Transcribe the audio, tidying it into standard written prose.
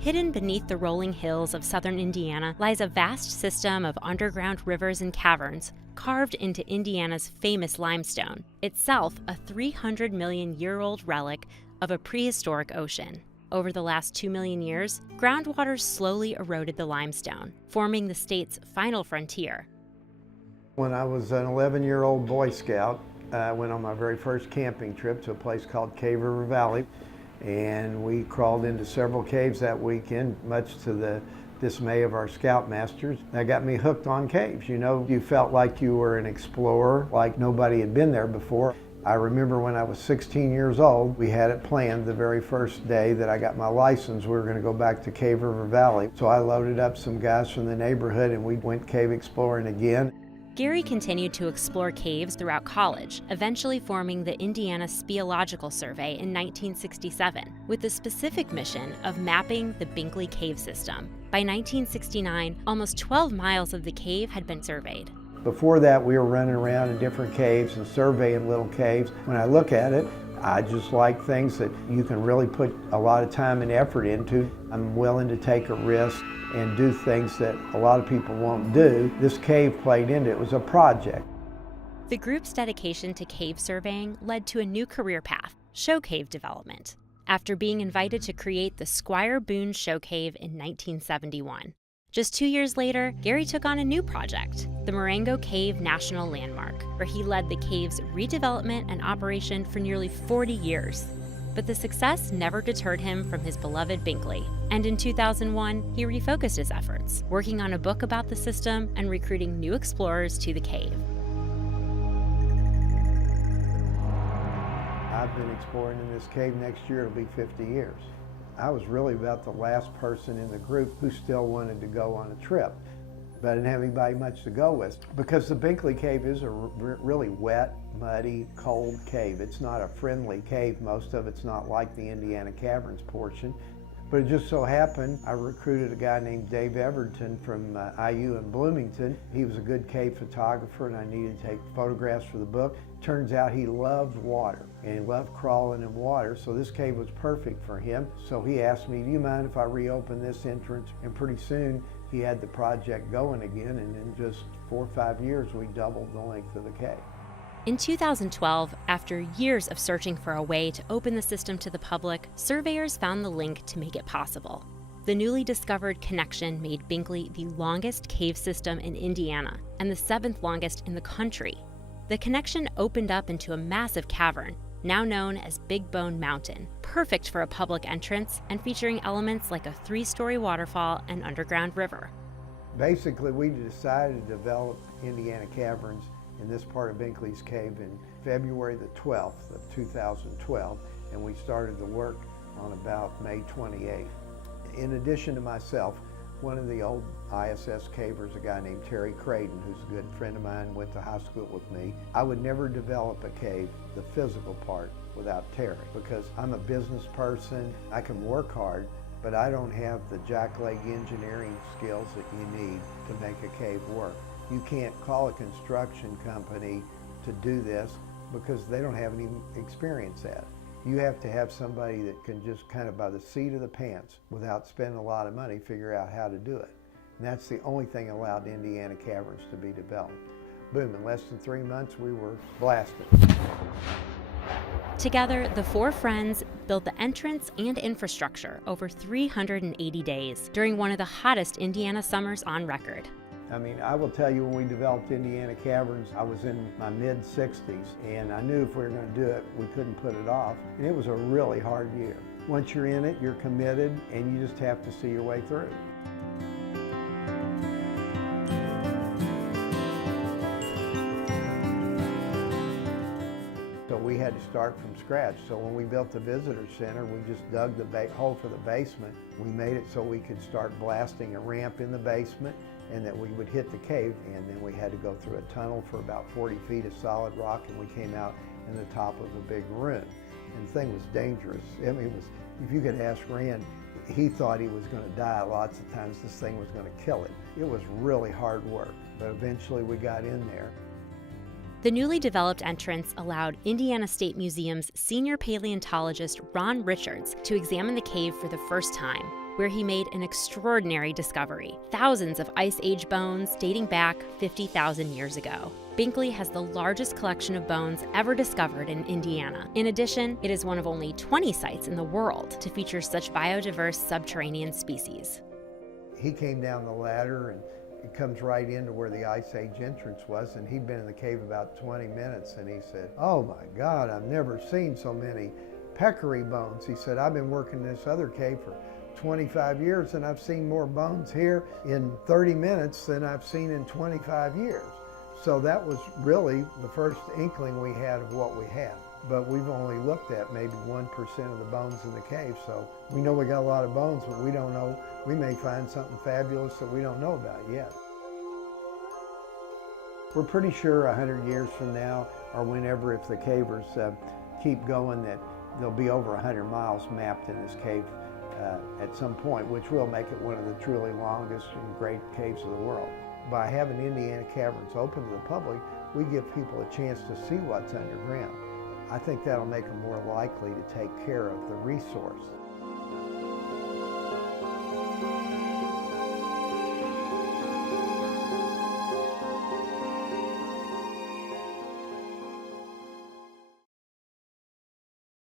Hidden beneath the rolling hills of southern Indiana lies a vast system of underground rivers and caverns carved into Indiana's famous limestone, itself a 300-million-year-old relic of a prehistoric ocean. Over the last 2 million years, groundwater slowly eroded the limestone, forming the state's final frontier. When I was an 11-year-old Boy Scout, I went on my very first camping trip to a place called Cave River Valley, and we crawled into several caves that weekend, much to the dismay of our scoutmasters. That got me hooked on caves. You know, you felt like you were an explorer, like nobody had been there before. I remember when I was 16 years old, we had it planned the very first day that I got my license, we were going to go back to Cave River Valley. So I loaded up some guys from the neighborhood and we went cave exploring again. Gary continued to explore caves throughout college, eventually forming the Indiana Speleological Survey in 1967, with the specific mission of mapping the Binkley Cave System. By 1969, almost 12 miles of the cave had been surveyed. Before that, we were running around in different caves and surveying little caves. When I look at it, I just like things that you can really put a lot of time and effort into. I'm willing to take a risk and do things that a lot of people won't do. This cave played into it. It was a project. The group's dedication to cave surveying led to a new career path, show cave development, after being invited to create the Squire Boone Show Cave in 1971. Just 2 years later, Gary took on a new project, the Marengo Cave National Landmark, where he led the cave's redevelopment and operation for nearly 40 years. But the success never deterred him from his beloved Binkley, and in 2001, he refocused his efforts, working on a book about the system and recruiting new explorers to the cave. I've been exploring in this cave. Next year it'll be 50 years. I was really about the last person in the group who still wanted to go on a trip, but I didn't have anybody much to go with. Because the Binkley Cave is a really wet, muddy, cold cave. It's not a friendly cave. Most of it's not like the Indiana Caverns portion. But it just so happened, I recruited a guy named Dave Everton from IU in Bloomington. He was a good cave photographer and I needed to take photographs for the book. Turns out he loved water and he loved crawling in water, so this cave was perfect for him. So he asked me, do you mind if I reopen this entrance? And pretty soon he had the project going again, and in just 4 or 5 years we doubled the length of the cave. In 2012, after years of searching for a way to open the system to the public, surveyors found the link to make it possible. The newly discovered connection made Binkley the longest cave system in Indiana and the 7th longest in the country. The connection opened up into a massive cavern, now known as Big Bone Mountain, perfect for a public entrance and featuring elements like a 3-story waterfall and underground river. Basically, we decided to develop Indiana Caverns in this part of Binkley's Cave in February the 12th of 2012, and we started the work on about May 28th. In addition to myself, one of the old ISS cavers, a guy named Terry Creighton, who's a good friend of mine, went to high school with me. I would never develop a cave, the physical part, without Terry, because I'm a business person. I can work hard, but I don't have the jackleg engineering skills that you need to make a cave work. You can't call a construction company to do this because they don't have any experience at it. You have to have somebody that can just kind of by the seat of the pants, without spending a lot of money, figure out how to do it. And that's the only thing that allowed Indiana Caverns to be developed. Boom, in less than 3 months we were blasted. Together, the 4 friends built the entrance and infrastructure over 380 days during one of the hottest Indiana summers on record. I mean, I will tell you, when we developed Indiana Caverns, I was in my mid-60s, and I knew if we were going to do it, we couldn't put it off. And it was a really hard year. Once you're in it, you're committed, and you just have to see your way through. So we had to start from scratch. So when we built the visitor center, we just dug the hole for the basement. We made it so we could start blasting a ramp in the basement, and that we would hit the cave, and then we had to go through a tunnel for about 40 feet of solid rock, and we came out in the top of a big room. And the thing was dangerous. I mean, if you could ask Rand, he thought he was going to die lots of times. This thing was going to kill it. It was really hard work, but eventually we got in there. The newly developed entrance allowed Indiana State Museum's senior paleontologist Ron Richards to examine the cave for the first time, where he made an extraordinary discovery: thousands of Ice Age bones dating back 50,000 years ago. Binkley has the largest collection of bones ever discovered in Indiana. In addition, it is one of only 20 sites in the world to feature such biodiverse subterranean species. He came down the ladder and it comes right into where the Ice Age entrance was, and he'd been in the cave about 20 minutes, and he said, "Oh my God, I've never seen so many peccary bones." He said, "I've been working in this other cave for 25 years and I've seen more bones here in 30 minutes than I've seen in 25 years. So that was really the first inkling we had of what we had. But we've only looked at maybe 1% of the bones in the cave, so we know we got a lot of bones, but we don't know, we may find something fabulous that we don't know about yet. We're pretty sure 100 years from now, or whenever, if the cavers keep going, that there'll be over 100 miles mapped in this cave at some point, which will make it one of the truly longest and great caves of the world. By having Indiana Caverns open to the public, we give people a chance to see what's underground. I think that'll make them more likely to take care of the resource.